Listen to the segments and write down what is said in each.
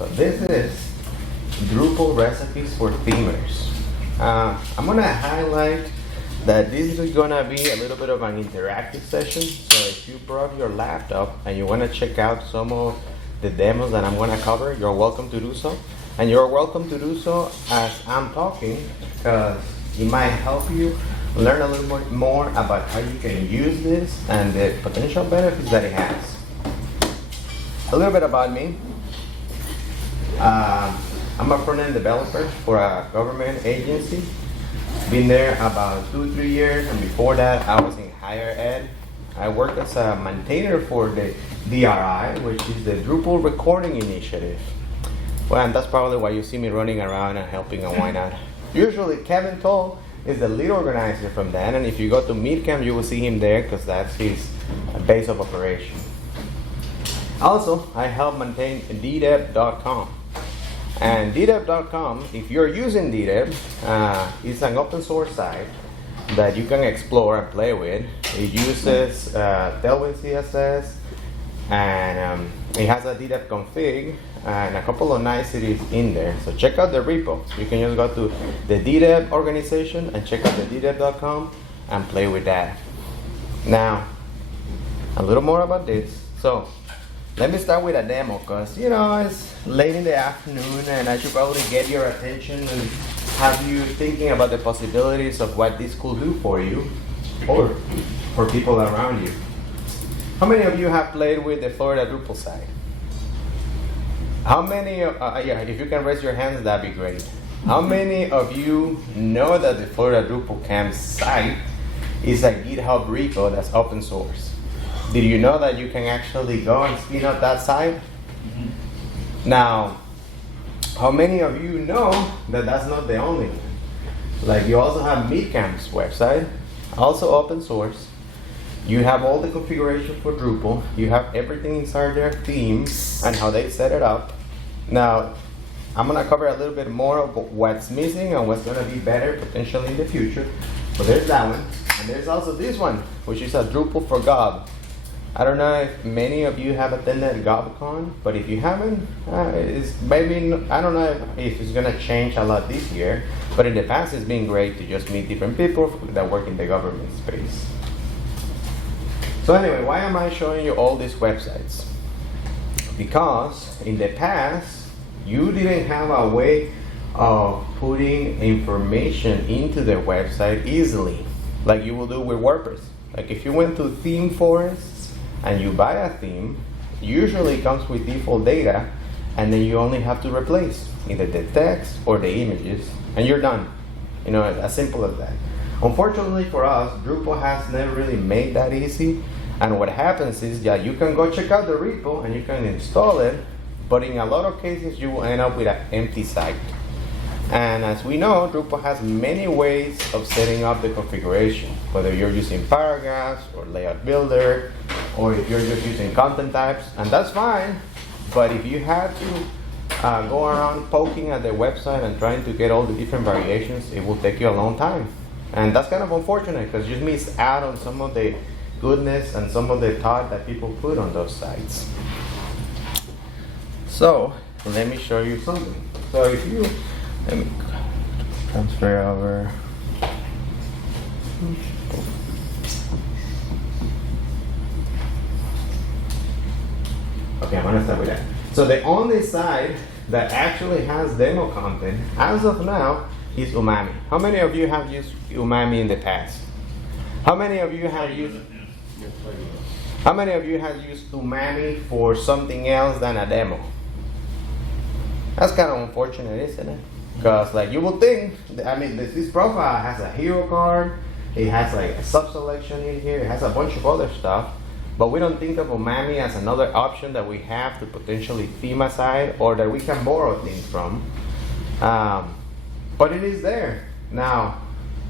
So this is Drupal Recipes for Themers. I'm gonna highlight that this is gonna be a little bit of an interactive session. So if you brought your laptop and you wanna check out some of the demos that I'm gonna cover, you're welcome to do so. And you're welcome to do so as I'm talking, because it might help you learn a little more about how you can use this and the potential benefits that it has. A little bit about me. I'm a front-end developer for a government agency. Been there about 2-3 years, and before that I was in higher ed. I work as a maintainer for the DRI, which is the Drupal Recording Initiative. Well, and that's probably why you see me running around and helping and why not. Usually Kevin Toll is the lead organizer from that, and if you go to Meetcamp you will see him there because that's his base of operation. Also, I help maintain ddev.com. And ddev.com, if you're using ddev, it's an open source site that you can explore and play with. It uses Tailwind CSS, and it has a ddev config and a couple of niceties in there. So check out the repo. You can just go to the ddev organization and check out the ddev.com and play with that. Now, a little more about this. So let me start with a demo, because it's late in the afternoon and I should probably get your attention and have you thinking about the possibilities of what this could do for you or for people around you. How many of you have played with the Florida Drupal site? How many, if you can raise your hands, that'd be great. How many of you know that the Florida Drupalcamps site is a GitHub repo that's open source? Did you know that you can actually go and spin up that site? Mm-hmm. Now, how many of you know that that's not the only one? Like, you also have Meetcamp's website, also open source. You have all the configuration for Drupal. You have everything inside their theme and how they set it up. Now, I'm gonna cover a little bit more of what's missing and what's gonna be better potentially in the future. So there's that one. And there's also this one, which is a Drupal for Gob. I don't know if many of you have attended GobCon, but if you haven't, it's maybe, I don't know if it's gonna change a lot this year, but in the past it's been great to just meet different people that work in the government space. So anyway, why am I showing you all these websites? Because in the past, you didn't have a way of putting information into the website easily, like you will do with WordPress. Like if you went to Theme Forest, and you buy a theme, usually it comes with default data, and then you only have to replace either the text or the images, and you're done. As simple as that. Unfortunately for us, Drupal has never really made that easy, and what happens is that you can go check out the repo and you can install it, but in a lot of cases you will end up with an empty site. And as we know, Drupal has many ways of setting up the configuration, whether you're using paragraphs or layout builder, or if you're just using content types, and that's fine. But if you have to go around poking at the website and trying to get all the different variations, it will take you a long time. And that's kind of unfortunate, because you miss out on some of the goodness and some of the thought that people put on those sites. So let me show you something. So if you, let me transfer over. Okay, I'm gonna start with that. So the only site that actually has demo content as of now is Umami. How many of you have used Umami in the past? How many of you have used Umami for something else than a demo? That's kind of unfortunate, isn't it? Because you will think, this profile has a hero card, it has a sub-selection in here, it has a bunch of other stuff, but we don't think of Umami as another option that we have to potentially theme a site or that we can borrow things from. But it is there. Now,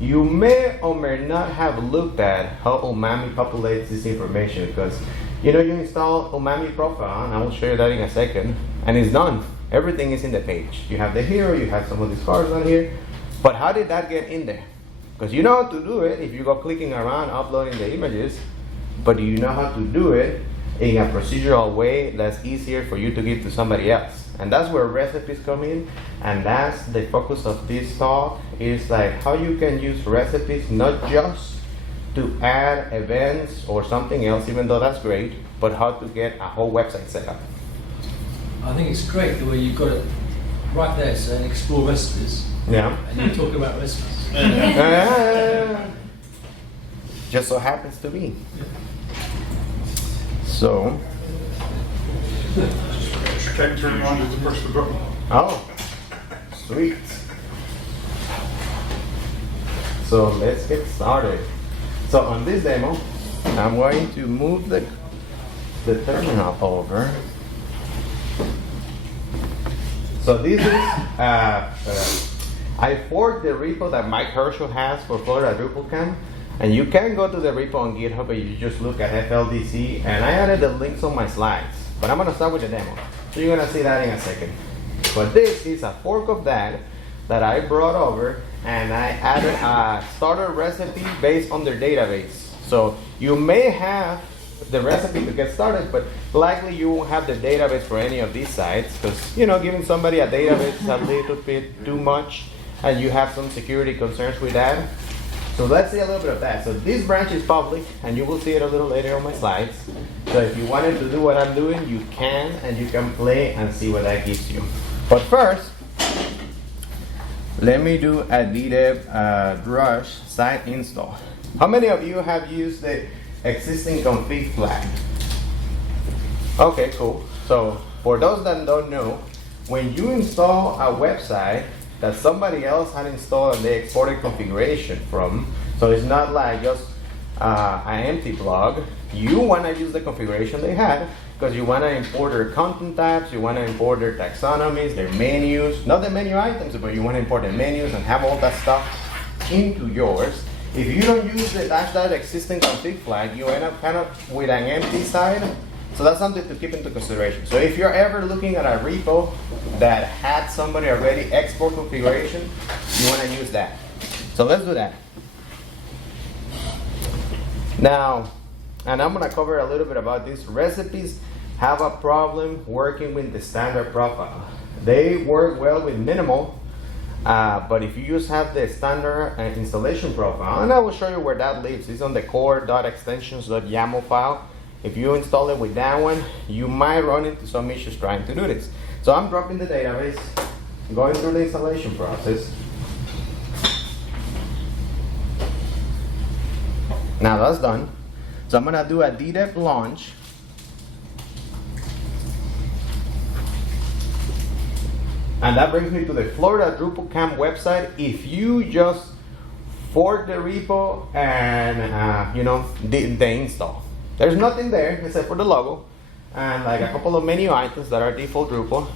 you may or may not have looked at how Umami populates this information, because you install Umami profile, and I will show you that in a second, and it's done. Everything is in the page. You have the hero, you have some of these cards on here, but how did that get in there? Because you know how to do it if you go clicking around uploading the images, but do you know how to do it in a procedural way that's easier for you to give to somebody else? and that's where recipes come in, and that's the focus of this talk, is like how you can use recipes not just to add events or something else, even though that's great, but how to get a whole website set up. I think it's great the way you've got it right there saying explore recipes. Yeah. And you talk about recipes. Just so happens to be. So. Can't turn on, just push the button. Oh, sweet. So let's get started. So on this demo, I'm going to move the terminal over. So this is, I forked the repo that Mike Herschel has for Florida Drupalcamps, and you can go to the repo on GitHub, but you just look at FLDC, and I added the links on my slides. But I'm gonna start with the demo. So you're gonna see that in a second. But this is a fork of that I brought over, and I added a starter recipe based on their database. So you may have the recipe to get started, but likely you won't have the database for any of these sites, because giving somebody a database is a little bit too much, and you have some security concerns with that. So let's see a little bit of that. So this branch is public, and you will see it a little later on my slides. So if you wanted to do what I'm doing, you can, and you can play and see what that gives you. But first, let me do a ddev brush site install. How many of you have used the existing config flag? Okay, cool. So for those that don't know, when you install a website that somebody else had installed and they exported configuration from, so it's not like just an empty blog, you want to use the configuration they had, because you want to import their content types, you want to import their taxonomies, their menus, not the menu items, but you want to import the menus and have all that stuff into yours. If you don't use the -- existing config flag, you end up kind of with an empty site. So that's something to keep into consideration. So if you're ever looking at a repo that had somebody already export configuration, you want to use that. So let's do that. Now, and I'm going to cover a little bit about this. Recipes have a problem working with the standard profile. They work well with minimal, but if you just have the standard installation profile, and I will show you where that lives. It's on the core.extensions.yaml file. If you install it with that one, you might run into some issues trying to do this. So I'm dropping the database, going through the installation process. Now that's done. So I'm gonna do a ddev launch. And that brings me to the Florida Drupalcamp website. If you just fork the repo and did the install. There's nothing there except for the logo and like a couple of menu items that are default Drupal.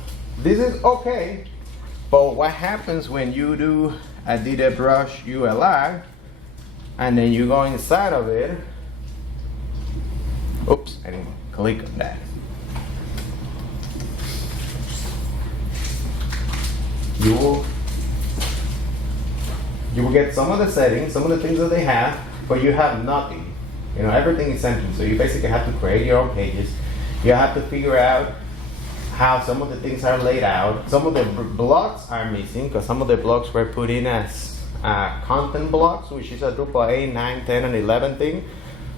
This is okay, but what happens when you do a ddev brush ULI and then you go inside of it? Oops, I didn't click on that. You will get some of the settings, some of the things that they have, but you have nothing. Everything is empty. So you basically have to create your own pages. You have to figure out how some of the things are laid out. Some of the blocks are missing because some of the blocks were put in as content blocks, which is a Drupal 8, 9, 10, and 11 thing,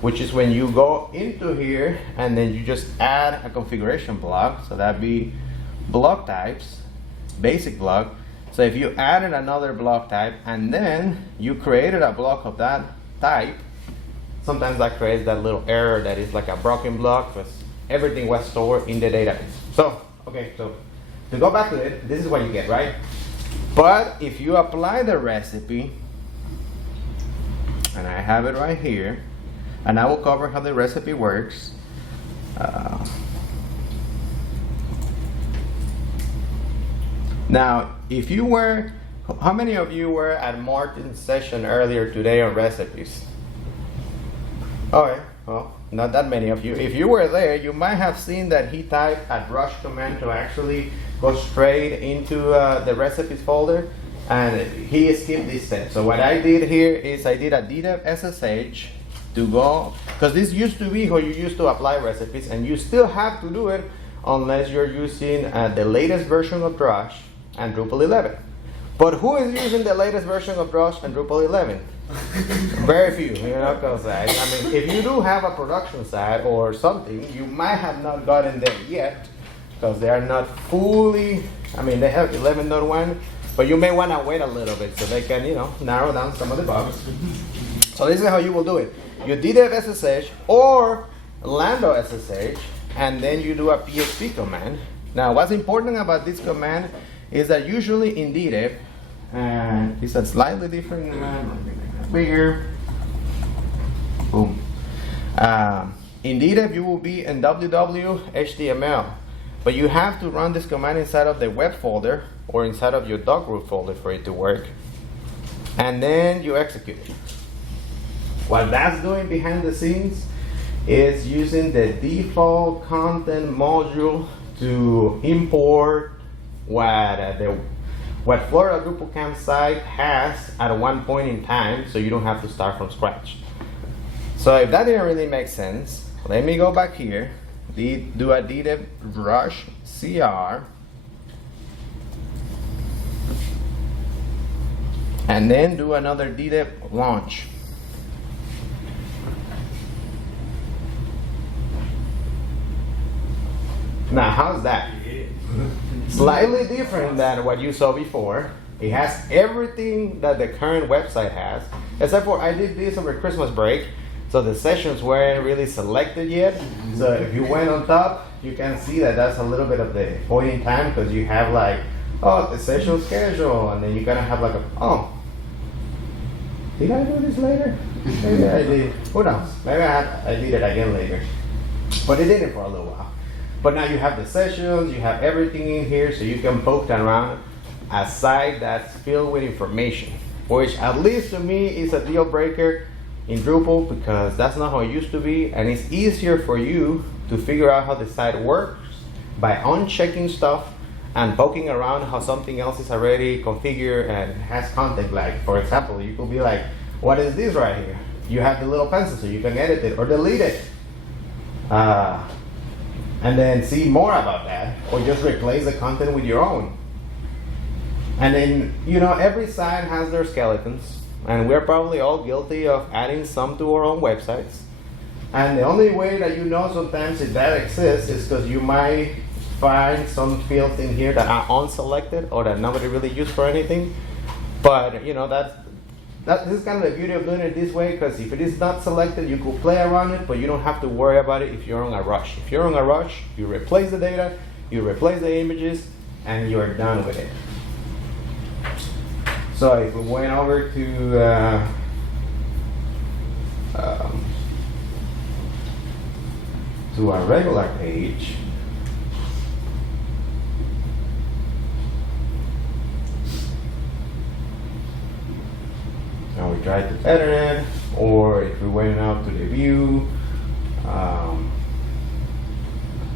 which is when you go into here and then you just add a configuration block. So that'd be block types, basic block. So if you added another block type and then you created a block of that type, sometimes that creates that little error that is like a broken block because everything was stored in the database. So, okay, so to go back to it, this is what you get, right? But if you apply the recipe, and I have it right here, and I will cover how the recipe works. Now, if you were, how many of you were at Martin's session earlier today on recipes? Okay, well, not that many of you. If you were there, you might have seen that he typed a brush command to actually go straight into the recipes folder, and he skipped this step. So what I did here is I did a ddev SSH to go, because this used to be how you used to apply recipes, and you still have to do it unless you're using the latest version of Drush and Drupal 11. But who is using the latest version of Drush and Drupal 11? Very few, because I mean, if you do have a production site or something, you might have not gotten there yet, because they are not fully, I mean, they have 11.1, but you may want to wait a little bit so they can, narrow down some of the bugs. So this is how you will do it. You ddev SSH or lambda SSH, and then you do a PHP command. Now, what's important about this command is that usually in ddev, and it's a slightly different command, bigger, boom. In ddev, you will be in www.html, but you have to run this command inside of the web folder or inside of your doc root folder for it to work, and then you execute it. What that's doing behind the scenes is using the default content module to import what Florida Drupalcamps site has at one point in time, so you don't have to start from scratch. So if that didn't really make sense, let me go back here, do a ddev rush CR, and then do another ddev launch. Now, how's that? Slightly different than what you saw before. It has everything that the current website has, except for I did this over Christmas break, so the sessions weren't really selected yet. So if you went on top, you can see that that's a little bit of the point in time, because you have like, the session schedule, and then you're gonna have like did I do this later? Maybe I did. Who knows? Maybe I did it again later. But it didn't for a little while. But now you have the sessions, you have everything in here, so you can poke around a site that's filled with information, which at least to me is a deal breaker in Drupal, because that's not how it used to be, and it's easier for you to figure out how the site works by unchecking stuff and poking around how something else is already configured and has content. Like, for example, you could be like, what is this right here? You have the little pencil, so you can edit it or delete it. And then see more about that, or just replace the content with your own. And then, every site has their skeletons, and we're probably all guilty of adding some to our own websites. And the only way that sometimes if that exists is because you might find some fields in here that are unselected or that nobody really used for anything. But, this is kind of the beauty of doing it this way, because if it is not selected, you could play around it, but you don't have to worry about it if you're on a rush. If you're on a rush, you replace the data, you replace the images, and you're done with it. So if we went over to our regular page, now we tried to edit it, or if we went out to the view.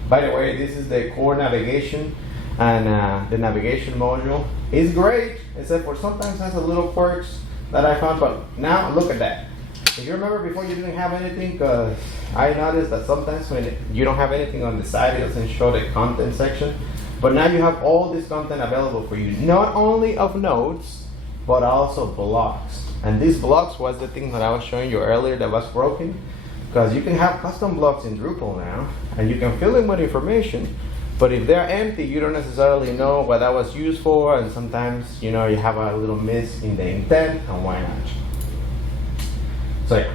By the way, this is the core navigation, and the navigation module is great, except for sometimes has a little quirks that I found. But now look at that. If you remember before, you didn't have anything, because I noticed that sometimes when you don't have anything on the side, it doesn't show the content section. But now you have all this content available for you, not only of notes, but also blocks. And these blocks was the thing that I was showing you earlier that was broken, because you can have custom blocks in Drupal now, and you can fill in with information, but if they're empty, you don't necessarily know what that was used for, and sometimes you have a little miss in the intent, and why not? So yeah,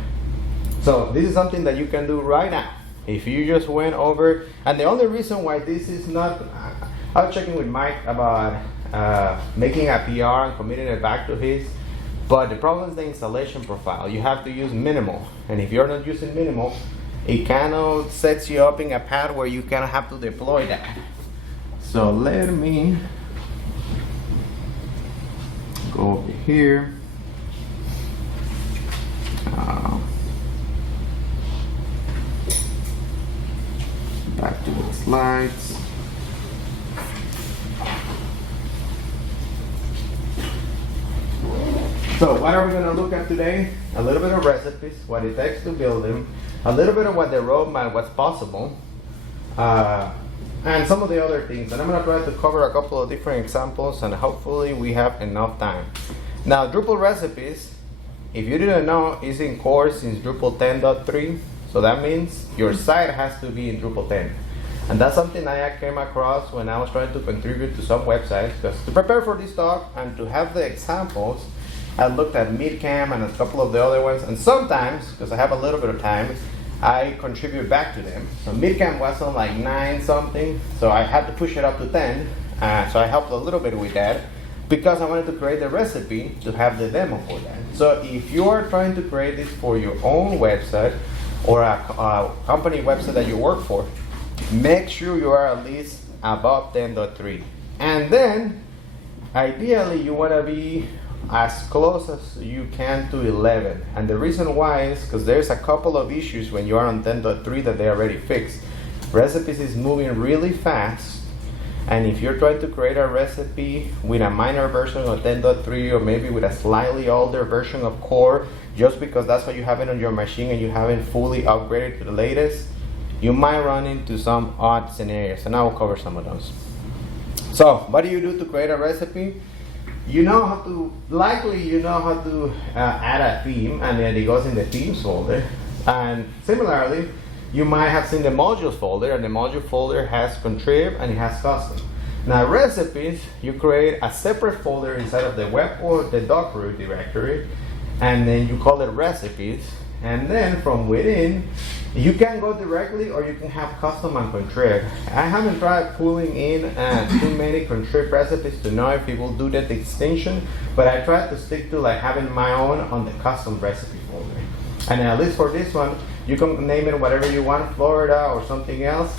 so this is something that you can do right now. If you just went over, and the only reason why this is not, I was checking with Mike about making a PR and committing it back to his. But the problem is the installation profile. You have to use minimal, and if you're not using minimal, it kind of sets you up in a path where you kind of have to deploy that. So let me go over here. Back to the slides. So what are we going to look at today? A little bit of recipes, what it takes to build them, a little bit of what they wrote, what's possible, and some of the other things. And I'm going to try to cover a couple of different examples, and hopefully we have enough time. Now, Drupal Recipes, if you didn't know, is in core since Drupal 10.3. So that means your site has to be in Drupal 10. And that's something I came across when I was trying to contribute to some websites. Because to prepare for this talk and to have the examples, I looked at MidCamp and a couple of the other ones. And sometimes, because I have a little bit of time, I contribute back to them. So MidCamp was on like 9 something, so I had to push it up to 10. So I helped a little bit with that because I wanted to create the recipe to have the demo for that. So if you are trying to create this for your own website or a company website that you work for, make sure you are at least above 10.3. And then, ideally, you want to be as close as you can to 11. And the reason why is because there's a couple of issues when you are on 10.3 that they already fixed. Recipes is moving really fast, and if you're trying to create a recipe with a minor version of 10.3 or maybe with a slightly older version of core, just because that's what you have it on your machine and you haven't fully upgraded to the latest, you might run into some odd scenarios, and I will cover some of those. So, what do you do to create a recipe? You know how to add a theme, and then it goes in the themes folder. And similarly, you might have seen the modules folder, and the module folder has contrib and it has custom. Now, recipes, you create a separate folder inside of the web or the doc root directory, and then you call it recipes. And then from within, you can go directly or you can have custom and contrib. I haven't tried pulling in too many contrib recipes to know if it will do that distinction, but I tried to stick to like having my own on the custom recipe folder. And at least for this one, you can name it whatever you want, Florida or something else.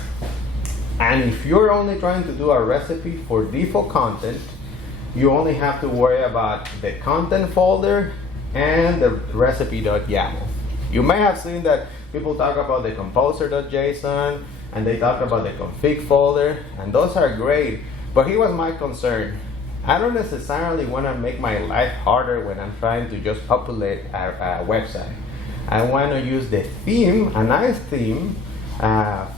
And if you're only trying to do a recipe for default content, you only have to worry about the content folder and the recipe.yaml. You may have seen that people talk about the composer.json and they talk about the config folder, and those are great, but here was my concern. I don't necessarily want to make my life harder when I'm trying to just populate a website. I want to use the theme, a nice theme,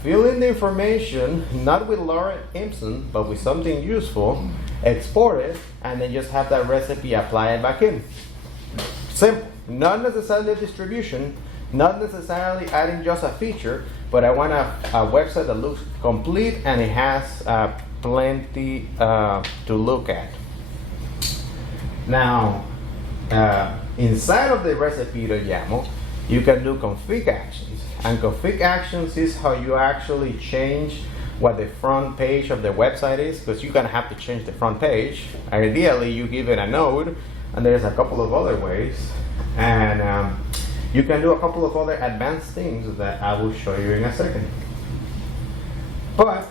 fill in the information, not with Laura Impson, but with something useful, export it, and then just have that recipe apply it back in. Simple. Not necessarily a distribution, not necessarily adding just a feature, but I want a website that looks complete and it has plenty to look at. Now, inside of the recipe.yaml, you can do config actions. And config actions is how you actually change what the front page of the website is, because you're going to have to change the front page. Ideally, you give it a node, and there's a couple of other ways. And you can do a couple of other advanced things that I will show you in a second. But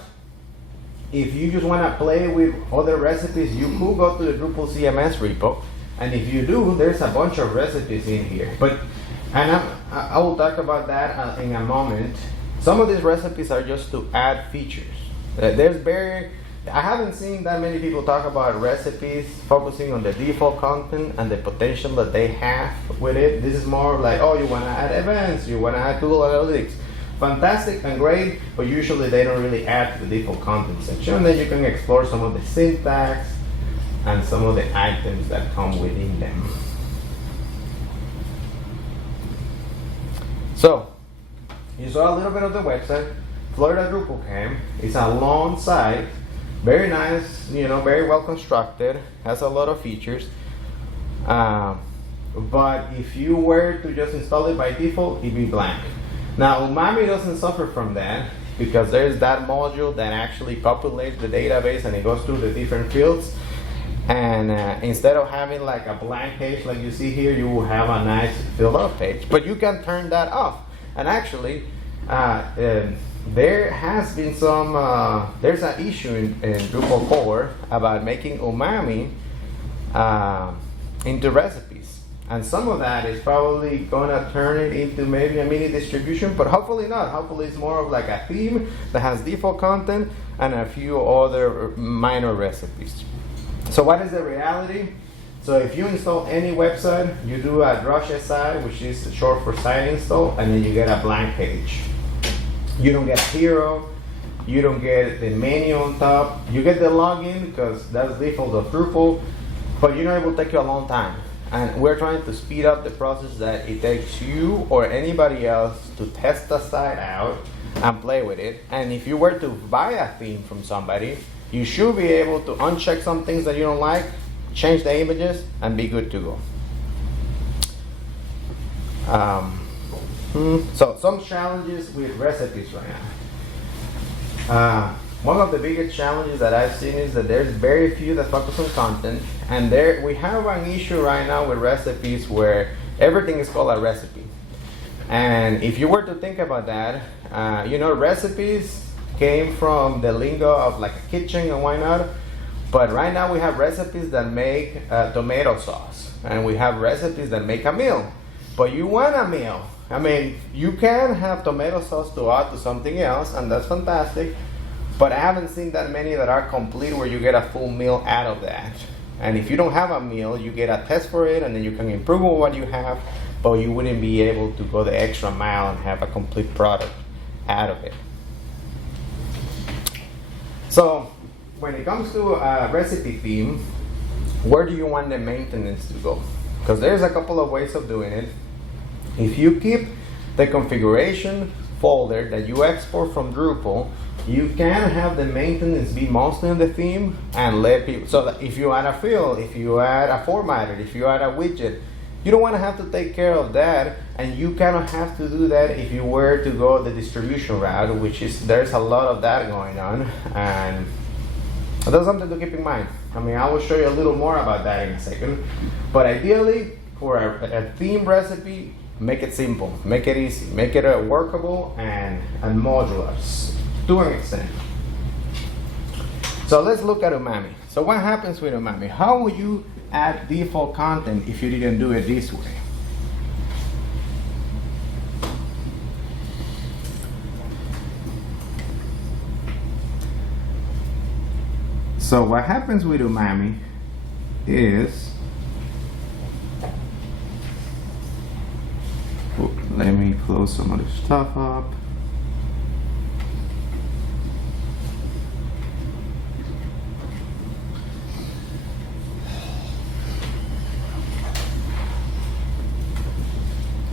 if you just want to play with other recipes, you could go to the Drupal CMS repo. And if you do, there's a bunch of recipes in here. I will talk about that in a moment. Some of these recipes are just to add features. I haven't seen that many people talk about recipes focusing on the default content and the potential that they have with it. This is more like, oh, you want to add events, you want to add Google Analytics. Fantastic and great, but usually they don't really add to the default content section. And then you can explore some of the syntax and some of the items that come within them. So, you saw a little bit of the website. Florida Drupalcamps is a long site. Very nice, very well constructed, has a lot of features. But if you were to just install it by default, it'd be blank. Now, Umami doesn't suffer from that because there's that module that actually populates the database and it goes through the different fields. And instead of having like a blank page like you see here, you will have a nice filled out page. But you can turn that off. And actually, there has been there's an issue in Drupal core about making Umami into recipes. And some of that is probably going to turn it into maybe a mini distribution, but hopefully not. Hopefully it's more of like a theme that has default content and a few other minor recipes. So what is the reality? So if you install any website, you do a drush SI, which is short for site install, and then you get a blank page. You don't get a hero, You don't get the menu on top. You get the login because that's default of Drupal, but you know it will take you a long time. And we're trying to speed up the process that it takes you or anybody else to test the site out and play with it. And if you were to buy a theme from somebody, you should be able to uncheck some things that you don't like, change the images, and be good to go. So some challenges with recipes right now. One of the biggest challenges that I've seen is that there's very few that focus on content, and we have an issue right now with recipes where everything is called a recipe. And if you were to think about that, recipes came from the lingo of like a kitchen and why not, but right now we have recipes that make tomato sauce, and we have recipes that make a meal. But you want a meal. I mean, you can have tomato sauce to add to something else, and that's fantastic. But I haven't seen that many that are complete where you get a full meal out of that. And if you don't have a meal, you get a test for it, and then you can improve on what you have, but you wouldn't be able to go the extra mile and have a complete product out of it. So when it comes to a recipe theme, where do you want the maintenance to go? Because there's a couple of ways of doing it. If you keep the configuration folder that you export from Drupal, you can have the maintenance be mostly on the theme and let people, so that if you add a field, if you add a formatter, if you add a widget, you don't want to have to take care of that, and you kind of have to do that if you were to go the distribution route, which is, there's a lot of that going on, and that's something to keep in mind. I mean, I will show you a little more about that in a second, but ideally, for a theme recipe, make it simple, make it easy, make it workable and modular to an extent. So let's look at Umami. So what happens with Umami? How will you add default content if you didn't do it this way? So what happens with Umami is, let me close some of this stuff up.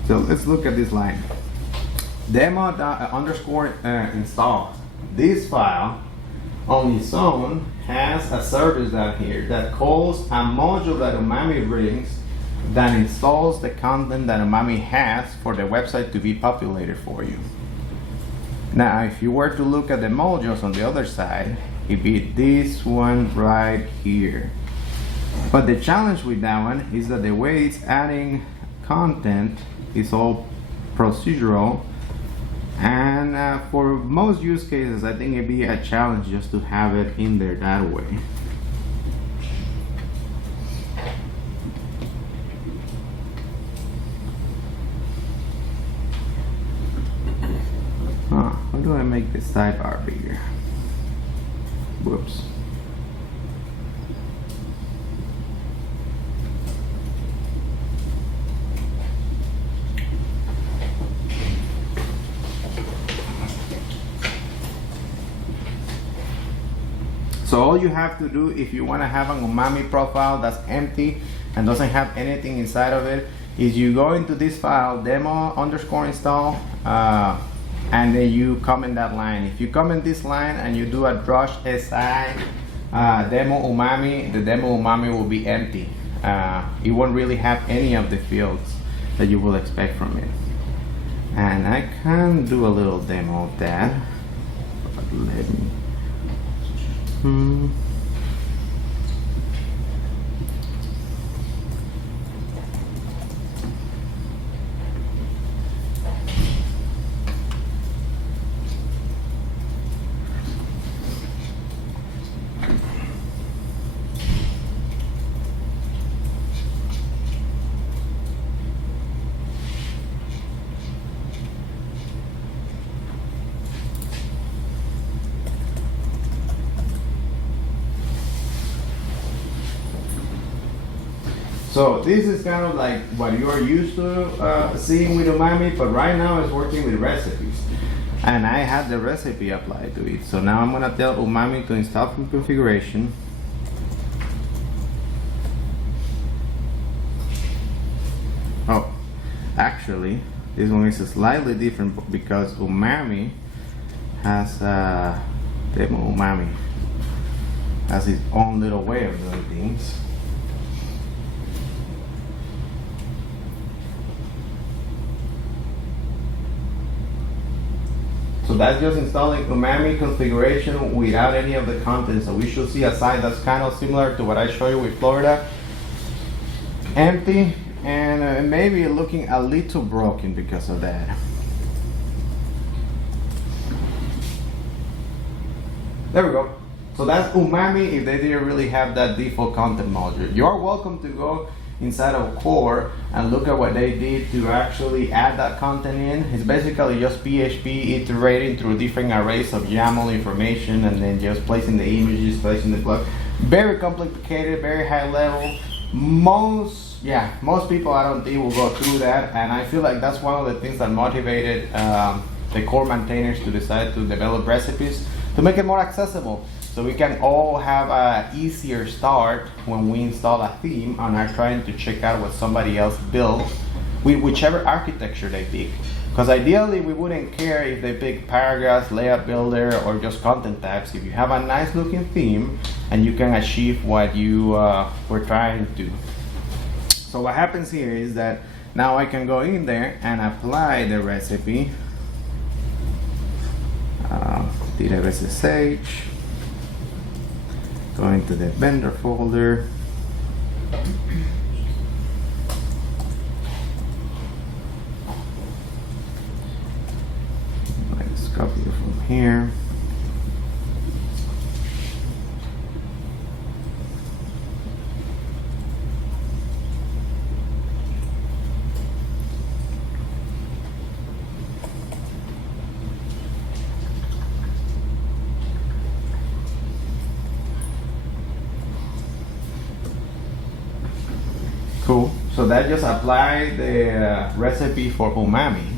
So let's look at this line. Demo underscore install. This file on its own has a service down here that calls a module that Umami brings that installs the content that Umami has for the website to be populated for you. Now, if you were to look at the modules on the other side, it'd be this one right here. But the challenge with that one is that the way it's adding content is all procedural, and for most use cases, I think it'd be a challenge just to have it in there that way. How do I make the sidebar bigger? Whoops. So all you have to do if you want to have an Umami profile that's empty and doesn't have anything inside of it is you go into this file, demo underscore install, and then you comment that line. If you comment this line and you do a drush si demo Umami, the demo Umami will be empty. It won't really have any of the fields that you will expect from it. And I can do a little demo of that. But let me. So this is kind of like what you are used to seeing with Umami, but right now it's working with recipes. and I had the recipe applied to it. So now I'm gonna tell Umami to install from configuration. Oh, actually, this one is slightly different because Umami has demo Umami has its own little way of doing things. So that's just installing Umami configuration without any of the content. So we should see a site that's kind of similar to what I showed you with Florida. Empty and maybe looking a little broken because of that. There we go. So that's Umami if they didn't really have that default content module. You're welcome to go inside of core and look at what they did to actually add that content in. It's basically just PHP iterating through different arrays of YAML information and then just placing the images, placing the plug. Very complicated, very high level. Most people I don't think will go through that, and I feel like that's one of the things that motivated the core maintainers to decide to develop recipes to make it more accessible. So we can all have an easier start when we install a theme and are trying to check out what somebody else built with whichever architecture they pick. Because ideally we wouldn't care if they pick paragraphs, layout builder, or just content types. If you have a nice looking theme and you can achieve what you were trying to. So what happens here is that now I can go in there and apply the recipe. ddev SSH. Go into the vendor folder. Let's copy it from here. Cool. So that just applied the recipe for Umami.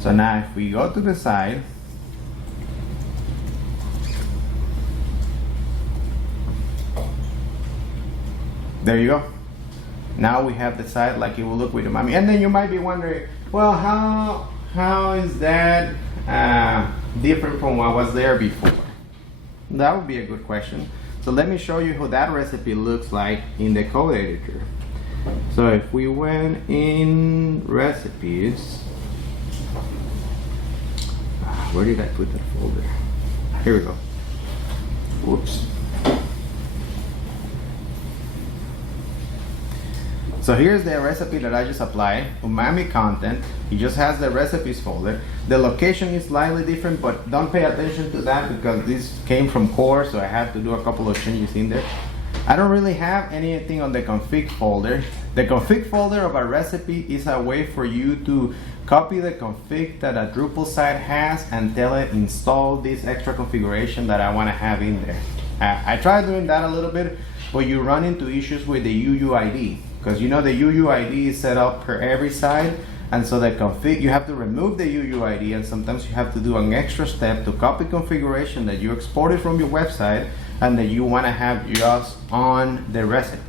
So now if we go to the side, there you go. Now we have the site like it will look with Umami. And then you might be wondering, well, how is that different from what was there before? That would be a good question. So let me show you how that recipe looks like in the code editor. So if we went in recipes, where did I put that folder? Here we go. Whoops. So here's the recipe that I just applied, Umami content. It just has the recipes folder. The location is slightly different, but don't pay attention to that because this came from core, so I had to do a couple of changes in there. I don't really have anything on the config folder. The config folder of a recipe is a way for you to copy the config that a Drupal site has and tell it install this extra configuration that I want to have in there. I tried doing that a little bit, but you run into issues with the UUID because you know the UUID is set up per every site, and so the config, you have to remove the UUID, and sometimes you have to do an extra step to copy configuration that you exported from your website and that you want to have just on the recipe.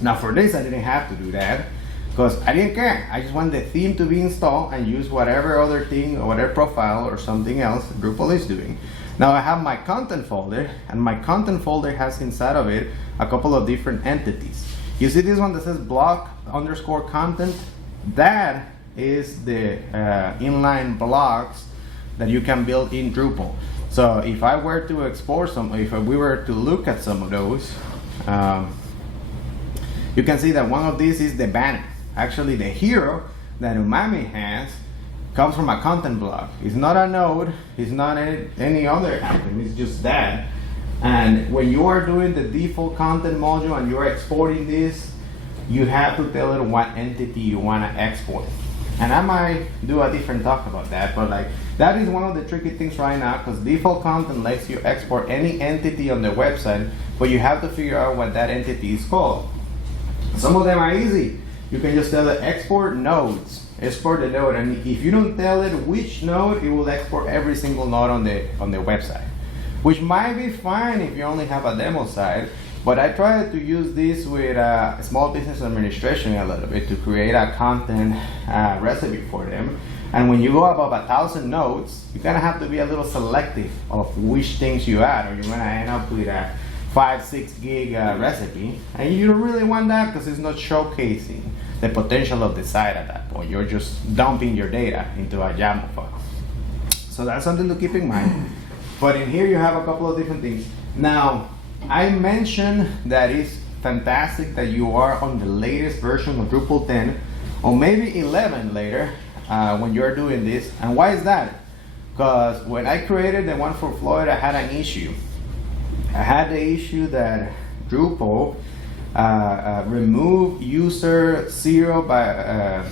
Now for this I didn't have to do that because I didn't care. I just want the theme to be installed and use whatever other thing or whatever profile or something else Drupal is doing. Now I have my content folder, and my content folder has inside of it a couple of different entities. You see this one that says block_content? That is the inline blocks that you can build in Drupal. So if I were to export some, if we were to look at some of those, you can see that one of these is the banner. Actually, the hero that Umami has comes from a content block. It's not a node, it's not any other item, it's just that. And when you are doing the default content module and you're exporting this, you have to tell it what entity you want to export. And I might do a different talk about that, but like that is one of the tricky things right now because default content lets you export any entity on the website, but you have to figure out what that entity is called. Some of them are easy. you can just tell it export nodes, export the node, and if you don't tell it which node, it will export every single node on the website, which might be fine if you only have a demo site. But I tried to use this with small business administration a little bit to create a content recipe for them. And when you go above 1,000 nodes, you're gonna have to be a little selective of which things you add, or you're gonna end up with a 5-6 gig recipe. And you don't really want that because it's not showcasing the potential of the site at that point. You're just dumping your data into a YAML file. So that's something to keep in mind. But in here you have a couple of different things. Now, I mentioned that it's fantastic that you are on the latest version of Drupal 10 or maybe 11 later when you're doing this. And why is that? Because when I created the one for Florida, I had an issue. I had the issue that Drupal removed user 0 by,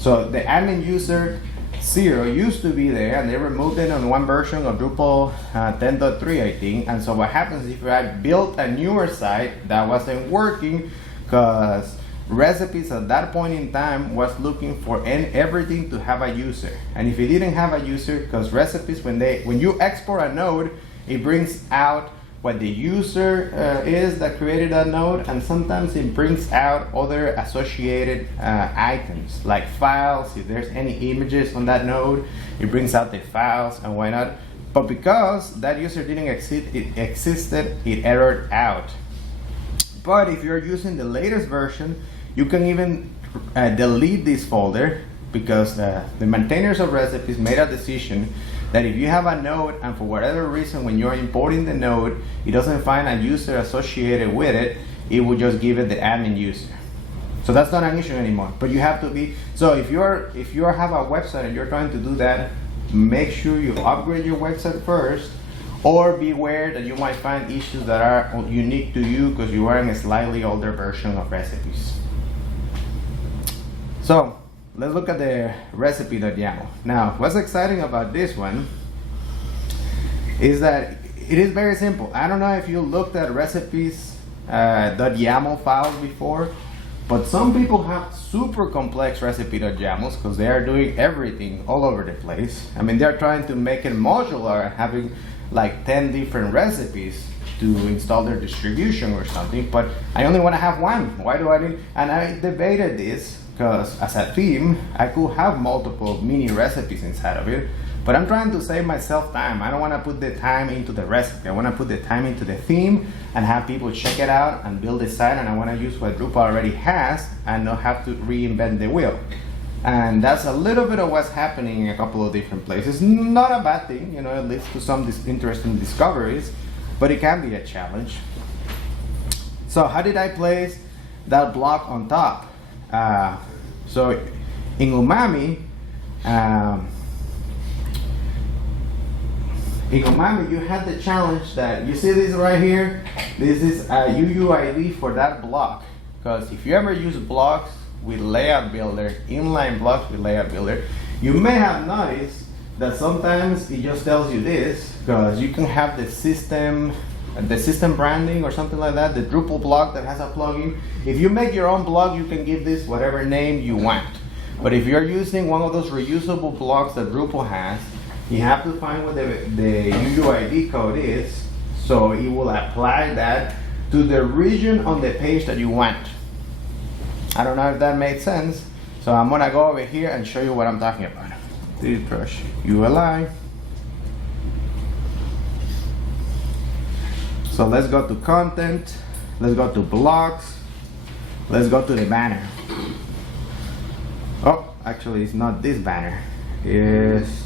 so the admin user 0 used to be there, and they removed it on one version of Drupal 10.3, I think. And so what happens if I built a newer site that wasn't working, because recipes at that point in time was looking for everything to have a user. And if it didn't have a user, because recipes, when you export a node, it brings out what the user is that created that node, and sometimes it brings out other associated items like files. If there's any images on that node, it brings out the files and whatnot. But because that user didn't exist, it errored out. But if you're using the latest version, you can even delete this folder, because the maintainers of recipes made a decision that if you have a node and for whatever reason when you're importing the node it doesn't find a user associated with it, it will just give it the admin user. So that's not an issue anymore. But you have to be, so if you have a website and you're trying to do that, make sure you upgrade your website first, or beware that you might find issues that are unique to you because you are in a slightly older version of recipes. So let's look at the recipe.yaml. Now, what's exciting about this one is that it is very simple. I don't know if you looked at recipes.yaml files before, but some people have super complex recipe.yamls because they are doing everything all over the place. I mean, they're trying to make it modular, having like 10 different recipes to install their distribution or something, but I only want to have one. Why do I need? And I debated this, because as a theme, I could have multiple mini recipes inside of it, but I'm trying to save myself time. I don't want to put the time into the recipe. I want to put the time into the theme and have people check it out and build a site, and I want to use what Drupal already has and not have to reinvent the wheel. And that's a little bit of what's happening in a couple of different places. Not a bad thing, you know, it leads to some interesting discoveries, but it can be a challenge. So how did I place that block on top? So in Umami, you had the challenge that you see this right here. This is a UUID for that block, because if you ever use blocks with Layout Builder, inline blocks with Layout Builder, you may have noticed that sometimes it just tells you this, because you can have the system branding or something like that, the Drupal block that has a plugin. If you make your own blog, you can give this whatever name you want. But if you're using one of those reusable blocks that Drupal has, you have to find what the UUID code is, so it will apply that to the region on the page that you want. I don't know if that made sense, so I'm gonna go over here and show you what I'm talking about. Brush ULI. So let's go to content, let's go to blocks, let's go to the banner. Oh, actually it's not this banner, it's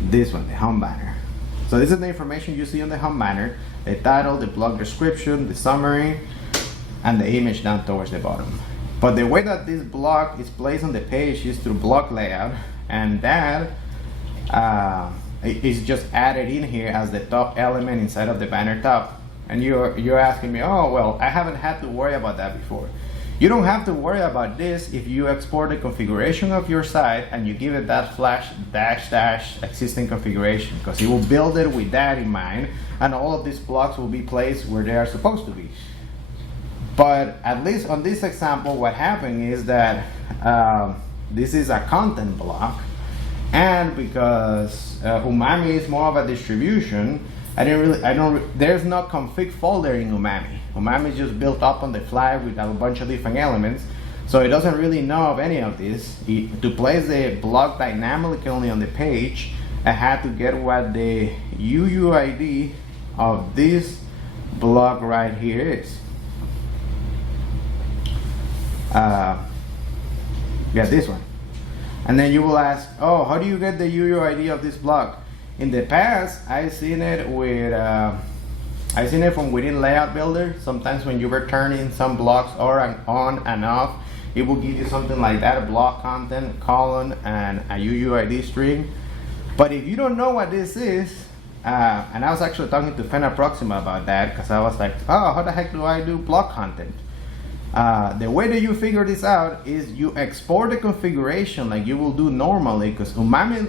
this one, the home banner. So this is the information you see on the home banner: the title, the blog description, the summary, and the image down towards the bottom. But the way that this block is placed on the page is through block layout, and that is just added in here as the top element inside of the banner top. And you're asking me, oh well, I haven't had to worry about that before. You don't have to worry about this if you export the configuration of your site and you give it that flash -- existing configuration, because it will build it with that in mind, and all of these blocks will be placed where they are supposed to be. But at least on this example, what happened is that this is a content block, and because Umami is more of a distribution, there's no config folder in Umami. Umami is just built up on the fly with a bunch of different elements, so it doesn't really know of any of this. To place the block dynamically on the page, I had to get what the UUID of this block right here is. Yeah, this one. And then you will ask, oh, how do you get the UUID of this block? In the past, I've seen it from within Layout Builder. Sometimes when you were turning some blocks on and off, it will give you something like that, a block content, colon, and a UUID string. But if you don't know what this is, and I was actually talking to Fena Proxima about that, because I was like, oh, how the heck do I do block content? The way that you figure this out is you export the configuration like you will do normally, because Umami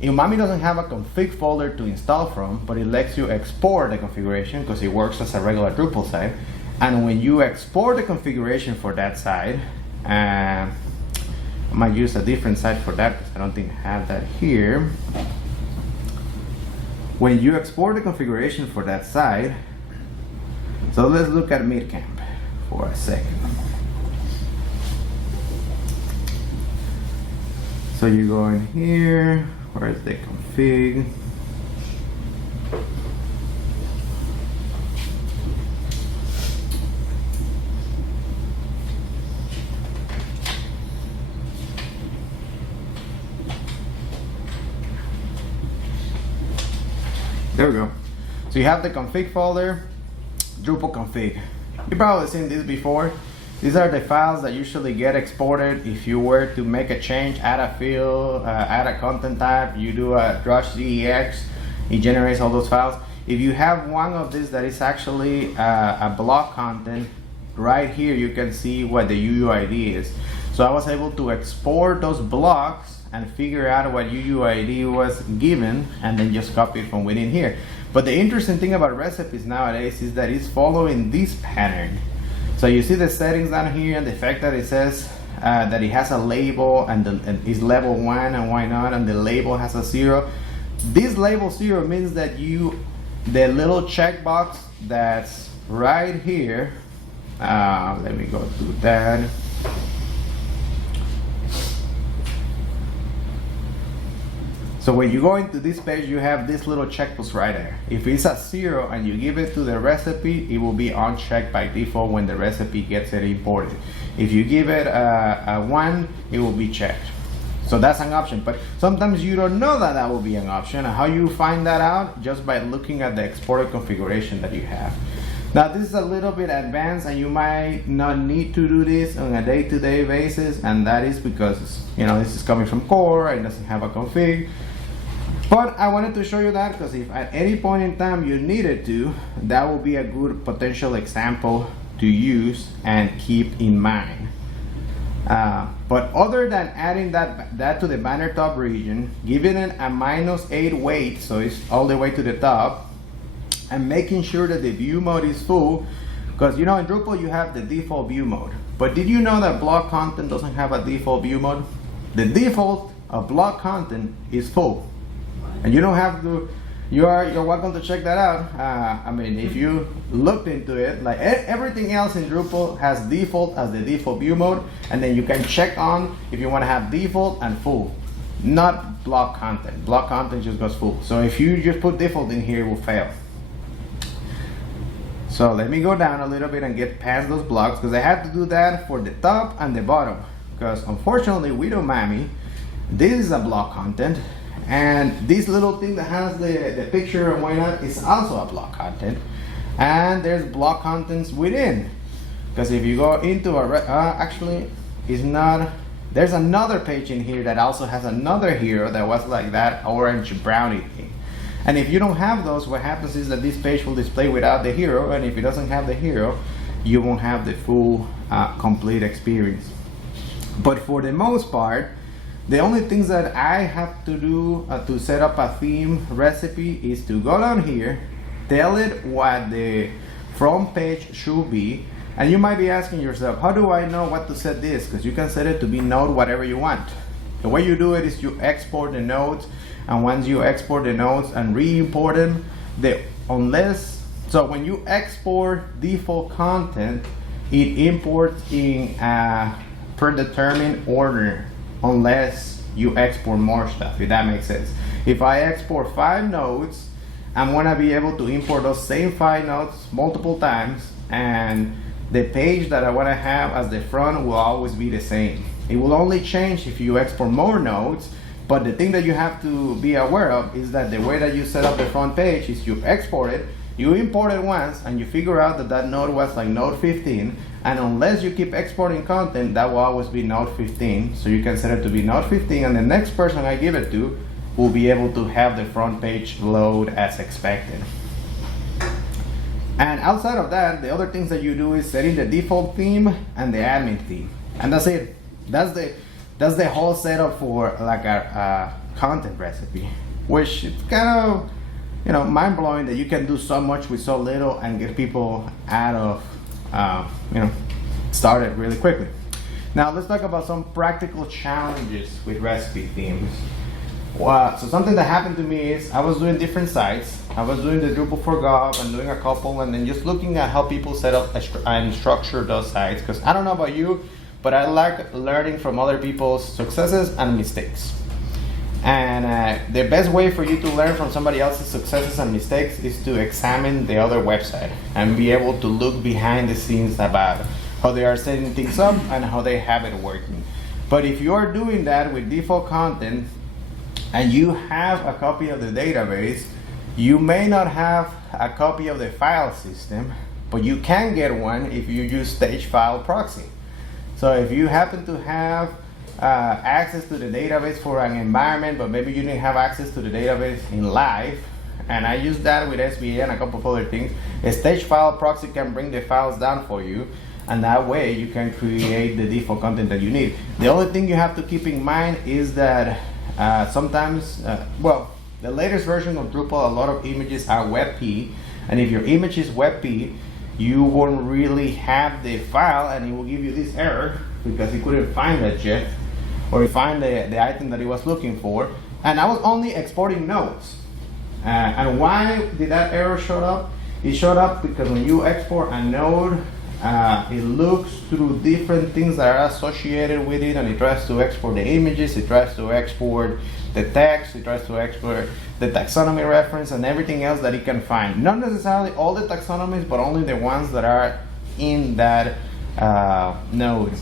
doesn't have a config folder to install from, but it lets you export the configuration because it works as a regular Drupal site. And when you export the configuration for that site, I might use a different site for that because I don't think I have that here. When you export the configuration for that site, so let's look at Midcamp for a second. So you go in here, where's the config? There we go. So you have the config folder, Drupal config. You've probably seen this before. These are the files that usually get exported if you were to make a change, add a field, add a content type, you do a drush.dex, it generates all those files. If you have one of these that is actually a block content, right here you can see what the UUID is. So I was able to export those blocks and figure out what UUID was given and then just copy it from within here. But the interesting thing about recipes nowadays is that it's following this pattern. So you see the settings down here and the fact that it says that it has a label and it's level 1 and why not, and the label has a 0. This label 0 means that the little checkbox that's right here, let me go through that. So when you go into this page, you have this little checkbox right there. If it's a 0 and you give it to the recipe, it will be unchecked by default when the recipe gets it imported. If you give it a 1, it will be checked. So that's an option, but sometimes you don't know that will be an option. And how you find that out? Just by looking at the exported configuration that you have. Now this is a little bit advanced and you might not need to do this on a day-to-day basis, and that is because this is coming from core, it doesn't have a config. But I wanted to show you that because if at any point in time you needed to, that will be a good potential example to use and keep in mind. But other than adding that to the banner top region, giving it a -8 weight, so it's all the way to the top, and making sure that the view mode is full, because in Drupal you have the default view mode. But did you know that block content doesn't have a default view mode? The default of block content is full. And you don't have to, you're welcome to check that out. I mean, if you looked into it, like everything else in Drupal has default as the default view mode, and then you can check on if you want to have default and full, not block content. Block content just goes full. So if you just put default in here, it will fail. So let me go down a little bit and get past those blocks, because I had to do that for the top and the bottom, because unfortunately with Umami, this is a block content. And this little thing that has the picture and why not is also a block content. And there's block contents within. Because if you go into actually, it's not, there's another page in here that also has another hero that was like that orange brownie thing. And if you don't have those, what happens is that this page will display without the hero, and if it doesn't have the hero, you won't have the full complete experience. But for the most part, the only things that I have to do to set up a theme recipe is to go down here, tell it what the front page should be, And you might be asking yourself, how do I know what to set this? Because you can set it to be node whatever you want. The way you do it is you export the nodes, and once you export the nodes and re-import them, so when you export default content, it imports in a predetermined order unless you export more stuff, if that makes sense. If I export 5 nodes, I'm gonna be able to import those same 5 nodes multiple times, and the page that I wanna have as the front will always be the same. It will only change if you export more nodes, but the thing that you have to be aware of is that the way that you set up the front page is you export it, you import it once, and you figure out that that node was like node 15, and unless you keep exporting content, that will always be node 15. So you can set it to be node 15, and the next person I give it to will be able to have the front page load as expected. And outside of that, the other things that you do is setting the default theme and the admin theme, and that's it. That's the whole setup for like a content recipe, which is kind of mind-blowing that you can do so much with so little and get people out of started really quickly. Now let's talk about some practical challenges with recipe themes. So something that happened to me is I was doing different sites. I was doing the Drupal for Gov and doing a couple, and then just looking at how people set up and structure those sites. Because I don't know about you, but I like learning from other people's successes and mistakes. And the best way for you to learn from somebody else's successes and mistakes is to examine the other website and be able to look behind the scenes about how they are setting things up and how they have it working. But if you are doing that with default content, and you have a copy of the database, you may not have a copy of the file system, but you can get one if you use stage file proxy. So if you happen to have access to the database for an environment, but maybe you didn't have access to the database in live, and I use that with SVA and a couple of other things, a stage file proxy can bring the files down for you, and that way you can create the default content that you need. The only thing you have to keep in mind is that sometimes, the latest version of Drupal, a lot of images are WebP, and if your image is WebP, you won't really have the file, and it will give you this error because it couldn't find that yet, or find the item that it was looking for. And I was only exporting nodes. And why did that error show up? It showed up because when you export a node, it looks through different things that are associated with it, and it tries to export the images, it tries to export the text, it tries to export the taxonomy reference and everything else that it can find. Not necessarily all the taxonomies, but only the ones that are in that node.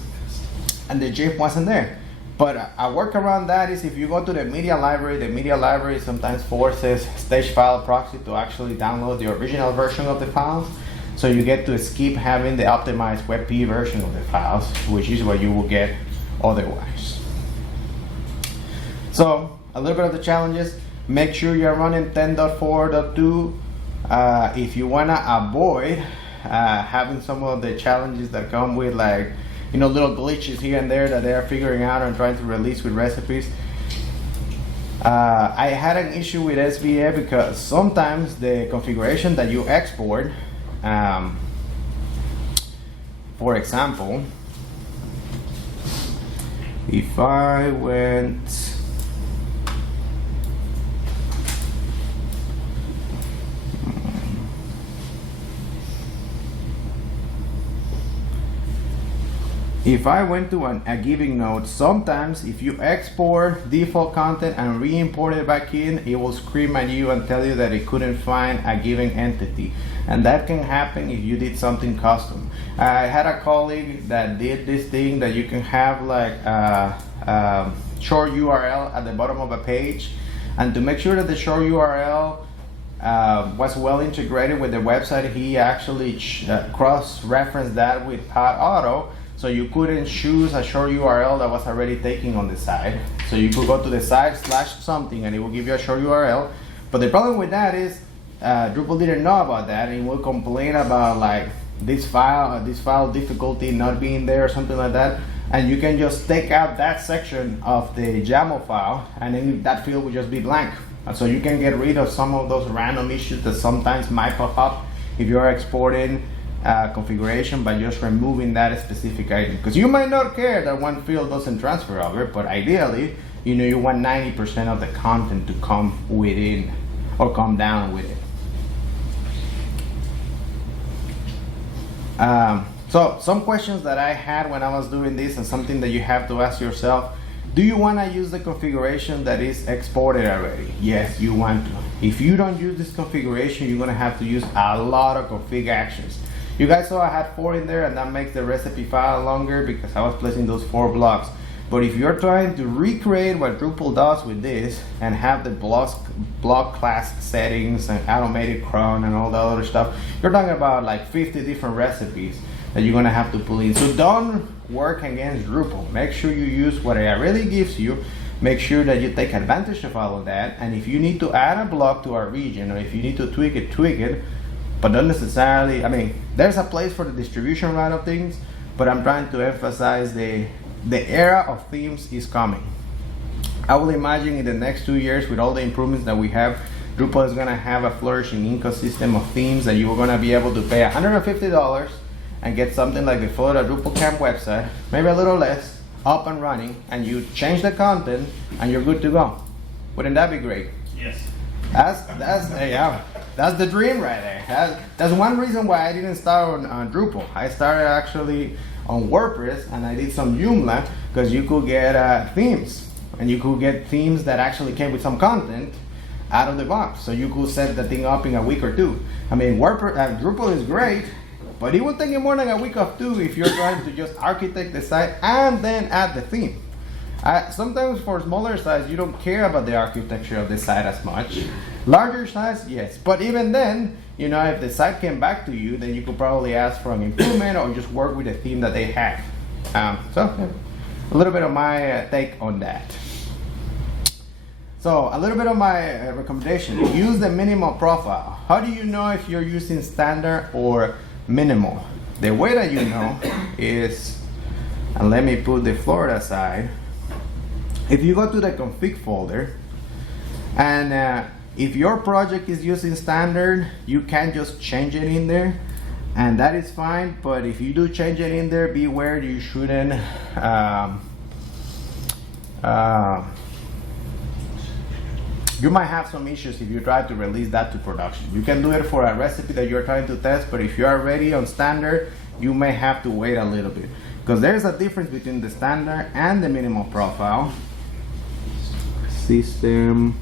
And the GIF wasn't there. But a workaround that is if you go to the media library sometimes forces stage file proxy to actually download the original version of the files. So you get to skip having the optimized WebP version of the files, which is what you will get otherwise. So a little bit of the challenges: make sure you're running 10.4.2 if you want to avoid having some of the challenges that come with little glitches here and there that they're figuring out and trying to release with recipes. I had an issue with SVA because sometimes the configuration that you export, for example, if I went to a giving node, sometimes if you export default content and re-import it back in, it will scream at you and tell you that it couldn't find a given entity. And that can happen if you did something custom. I had a colleague that did this thing that you can have like a short URL at the bottom of a page, and to make sure that the short URL was well integrated with the website, he actually cross-referenced that with Pod Auto. So you couldn't choose a short URL that was already taken on the site. So you could go to the site /something and it will give you a short URL. But the problem with that is Drupal didn't know about that, and it will complain about like this file difficulty not being there or something like that. And you can just take out that section of the YAML file, and then that field will just be blank. And so you can get rid of some of those random issues that sometimes might pop up if you're exporting configuration by just removing that specific item. Because you might not care that one field doesn't transfer over, but ideally, you want 90% of the content to come within or come down with it. So some questions that I had when I was doing this, and something that you have to ask yourself: do you want to use the configuration that is exported already? Yes, you want to. If you don't use this configuration, you're going to have to use a lot of config actions. You guys saw I had 4 in there, and that makes the recipe file longer because I was placing those 4 blocks. But if you're trying to recreate what Drupal does with this and have the block class settings and automated cron and all that other stuff, you're talking about like 50 different recipes that you're going to have to pull in. So don't work against Drupal. Make sure you use what it really gives you. Make sure that you take advantage of all of that. And if you need to add a block to our region, or if you need to tweak it, but not necessarily, I mean, there's a place for the distribution right of things, but I'm trying to emphasize the era of themes is coming. I will imagine in the next 2 years, with all the improvements that we have, Drupal is going to have a flourishing ecosystem of themes that you are going to be able to pay $150 and get something like the Florida Drupalcamp website, maybe a little less, up and running, and you change the content and you're good to go. Wouldn't that be great? Yes. That's the dream right there. That's one reason why I didn't start on Drupal. I started actually on WordPress, and I did some Joomla because you could get themes, and you could get themes that actually came with some content out of the box. So you could set the thing up in a week or 2. I mean, WordPress, Drupal is great, but it would take you more than a week or 2 if you're trying to just architect the site and then add the theme. Sometimes for smaller sites, you don't care about the architecture of the site as much. Larger sites, yes. But even then, if the site came back to you, then you could probably ask for an improvement or just work with the theme that they have. A little bit of my take on that. So a little bit of my recommendation: use the minimal profile. How do you know if you're using standard or minimal? The way that you know is, and let me put the Florida side. If you go to the config folder, and if your project is using standard, you can just change it in there, and that is fine. But if you do change it in there, beware, you shouldn't you might have some issues if you try to release that to production. You can do it for a recipe that you're trying to test, but if you are already on standard, you may have to wait a little bit, because there's a difference between the standard and the minimal profile. System.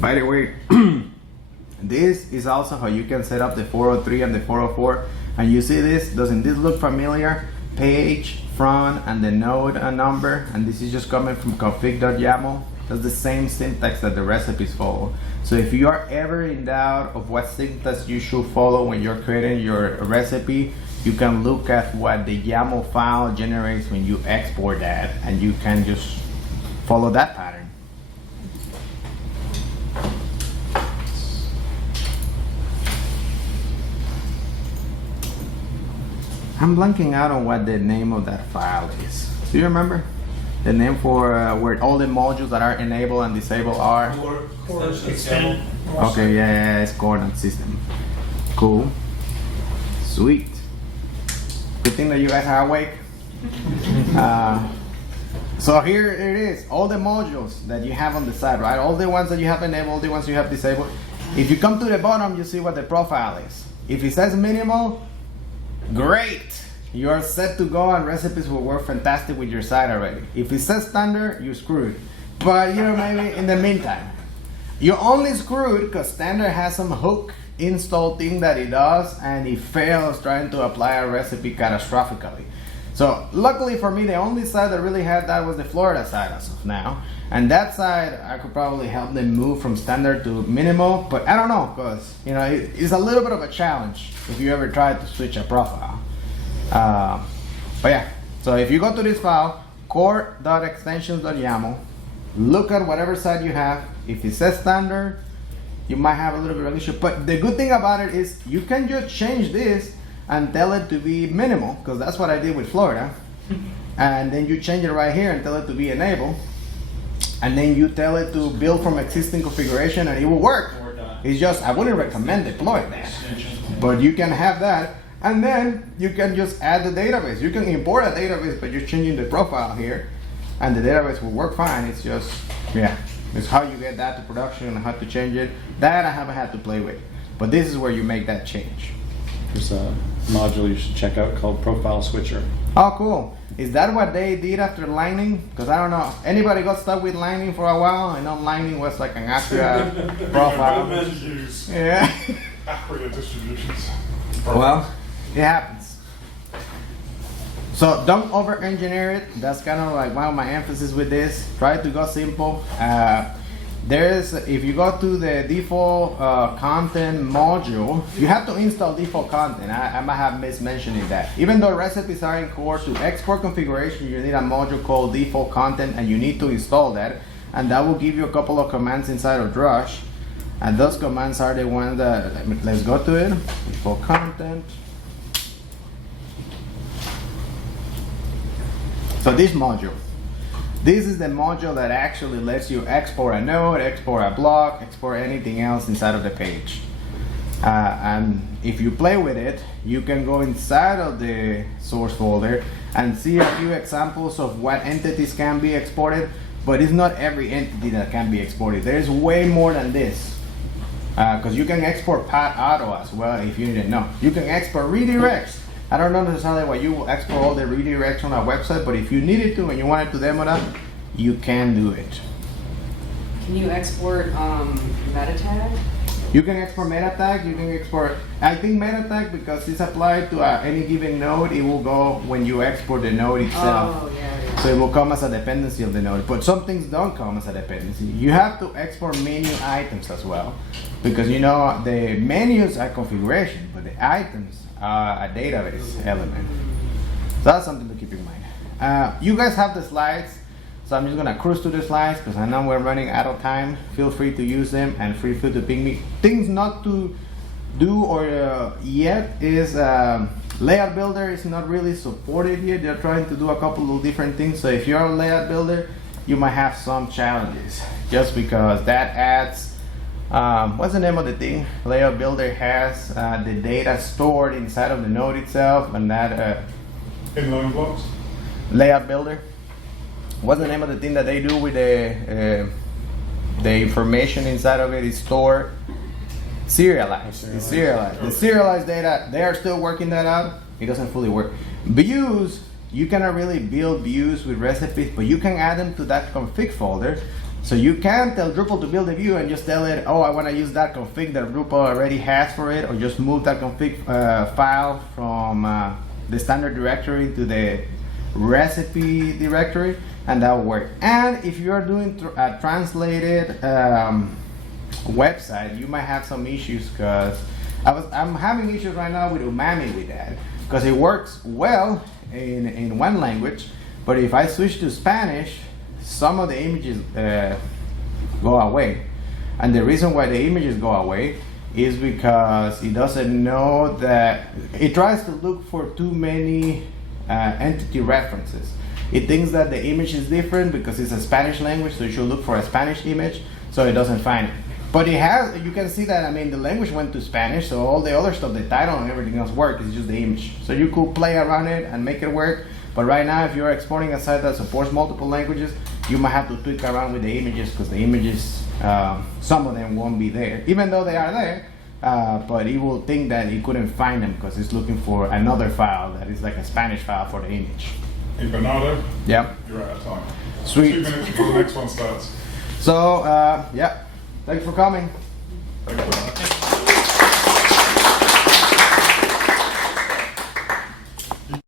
By the way, this is also how you can set up the 403 and the 404. And you see this? Doesn't this look familiar? Page, front, and the node number. And this is just coming from config.yaml. That's the same syntax that the recipes follow. So if you are ever in doubt of what syntax you should follow when you're creating your recipe, you can look at what the YAML file generates when you export that, and you can just follow that pattern. I'm blanking out on what the name of that file is. Do you remember? The name for where all the modules that are enabled and disabled are? Core extend. Okay, yeah, it's coordinate system. Cool. Sweet. Good thing that you guys are awake. So here it is, all the modules that you have on the side, right? All the ones that you have enabled, all the ones you have disabled. If you come to the bottom, you see what the profile is. If it says minimal, great, you are set to go, and recipes will work fantastic with your site already. If it says standard, you're screwed. But maybe in the meantime, you're only screwed because standard has some hook install thing that it does, and it fails trying to apply a recipe catastrophically. So luckily for me, the only side that really had that was the Florida side as of now. And that side, I could probably help them move from standard to minimal, but I don't know, because it's a little bit of a challenge if you ever try to switch a profile. But yeah, so if you go to this file, core.extensions.yaml, look at whatever side you have. If it says standard, you might have a little bit of issue. But the good thing about it is you can just change this and tell it to be minimal, because that's what I did with Florida. And then you change it right here and tell it to be enable. And then you tell it to build from existing configuration and it will work. It's just, I wouldn't recommend deploying that. But you can have that. And then you can just add the database. You can import a database, but you're changing the profile here. And the database will work fine. It's just, it's how you get that to production and how to change it. That I haven't had to play with. But this is where you make that change. There's a module you should check out called Profile Switcher. Oh, cool. Is that what they did after Lightning? Because I don't know. Anybody got stuck with Lightning for a while? I know Lightning was like an after profile. Use Yeah. accurate distributions. Well, it happens. So don't over-engineer it. That's kind of like one of my emphasis with this. Try to go simple. If you go to the default content module, you have to install default content. I might have mismentioned that. Even though recipes are in core, to export configuration, you need a module called default content, and you need to install that. And that will give you a couple of commands inside of Drush. And those commands are the ones that, let's go to it. Default content. So this module. This is the module that actually lets you export a node, export a block, export anything else inside of the page. And if you play with it, you can go inside of the source folder and see a few examples of what entities can be exported, but it's not every entity that can be exported. There's way more than this. Because you can export path auto as well if you didn't know. You can export redirects. I don't know necessarily why you will export all the redirects on a website, but if you needed to and you wanted to demo that, you can do it. Can you export meta tag? You can export meta tag, you can export, I think meta tag, because it's applied to any given node, it will go when you export the node itself. Oh, yeah. So it will come as a dependency of the node, but some things don't come as a dependency. You have to export menu items as well, because the menus are configuration, but the items are a database element. So that's something to keep in mind. You guys have the slides, so I'm just gonna cruise through the slides because I know we're running out of time. Feel free to use them and feel free to ping me. Things not to do or yet is layout builder is not really supported yet. They're trying to do a couple of different things. So if you're a layout builder, you might have some challenges just because that adds, what's the name of the thing? Layout builder has the data stored inside of the node itself, and that Inline blocks. layout builder. What's the name of the thing that they do with the information inside of it is stored? Serialized. It's serialized. The serialized data, they are still working that out. It doesn't fully work. Views, you cannot really build views with recipes, but you can add them to that config folder. So you can tell Drupal to build a view and just tell it, oh, I want to use that config that Drupal already has for it, or just move that config file from the standard directory to the recipe directory, and that will work. And if you are doing a translated website, you might have some issues because I'm having issues right now with Umami with that because it works well in one language, but if I switch to Spanish, some of the images go away. And the reason why the images go away is because it doesn't know that it tries to look for too many entity references. It thinks that the image is different because it's a Spanish language, so it should look for a Spanish image, so it doesn't find it. But it has, you can see that, I mean, the language went to Spanish, so all the other stuff, the title and everything else work, it's just the image. So you could play around it and make it work, but right now, if you're exporting a site that supports multiple languages, you might have to tweak around with the images because the images, some of them won't be there, even though they are there, but it will think that it couldn't find them because it's looking for another file that is like a Spanish file for the image. Hey, Bernardo, Yep. you're out of time. Sweet. 2 minutes before the next one starts. So, yeah, thanks for coming. Thank you.